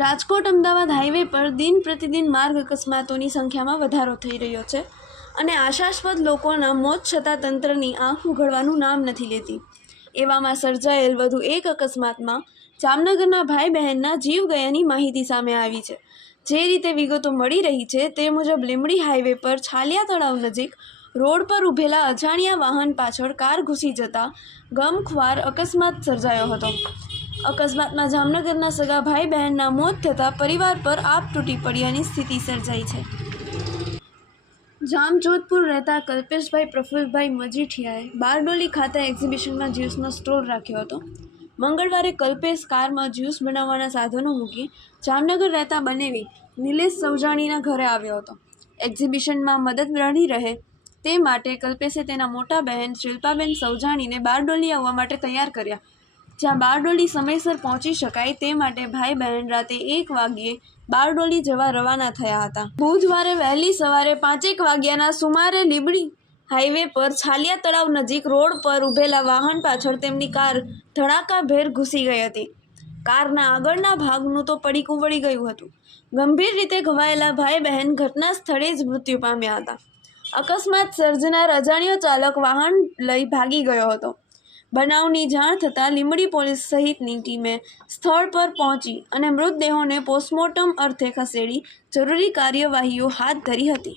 Rajkot Ahmedabad highway પર દિન પ્રતિદિન માર્ગ અકસ્માતોની સંખ્યામાં વધારો થઈ રહ્યો છે અને આશાસ્પદ લોકોના મોત છતાં તંત્રની આંખ ઉઘડવાનું નામ નથી લેતી. એવામાં સર્જાયેલ વધુ એક અકસ્માતમાં જામનગરના ભાઈ બહેનના જીવ ગયાની માહિતી સામે આવી છે. જે રીતે વિગતો મળી રહી છે તે મુજબ લીંબડી હાઈવે પર છાલિયા તળાવ નજીક રોડ પર ઊભેલા અજાણ્યા વાહન પાછળ કાર ઘૂસી જતા ગમખ્વાર અકસ્માત સર્જાયો હતો. અકસ્માતમાં જામનગરના સગા ભાઈ બહેનના મોત થતાં પરિવાર પર આપ તૂટી પડ્યાની સ્થિતિ સર્જાઈ છે. જામજોધપુર રહેતા કલ્પેશભાઈ પ્રફુલ્લભાઈ મજીઠિયાએ બારડોલી ખાતે એક્ઝિબિશનમાં જ્યુસનો સ્ટોલ રાખ્યો હતો. મંગળવારે કલ્પેશ કારમાં જ્યુસ બનાવવાના સાધનો મૂકી જામનગર રહેતા બનેવી નિલેશ સૌજાણીના ઘરે આવ્યો હતો. એક્ઝિબિશનમાં મદદ મળી રહે તે માટે કલ્પેશે તેના મોટા બહેન શિલ્પાબેન સૌજાણીને બારડોલી આવવા માટે તૈયાર કર્યા. જ્યાં બારડોલી સમયસર પહોંચી શકાય તે માટે ભાઈ બહેન રાતે એક વાગ્યે બારડોલી જવા રવાના થયા હતા. બુધવારે વહેલી સવારે પાંચેક વાગ્યાના સુમારે લીબડી હાઈવે પર છાલિયા તળાવ નજીક રોડ પર ઊભેલા વાહન પાછળ તેમની કાર ધડાકાભેર ઘૂસી ગઈ હતી. કારના આગળના ભાગનું તો પડીકું વળી ગયું હતું. ગંભીર રીતે ઘવાયેલા ભાઈ બહેન ઘટના સ્થળે જ મૃત્યુ પામ્યા હતા. અકસ્માત સર્જનાર અજાણ્યો ચાલક વાહન લઈ ભાગી ગયો હતો. બનાવની જાણ થતાં લીંબડી પોલીસ સહિતની ટીમે સ્થળ પર પહોંચી અને મૃતદેહોને પોસ્ટમોર્ટમ અર્થે ખસેડી જરૂરી કાર્યવાહીઓ હાથ ધરી હતી.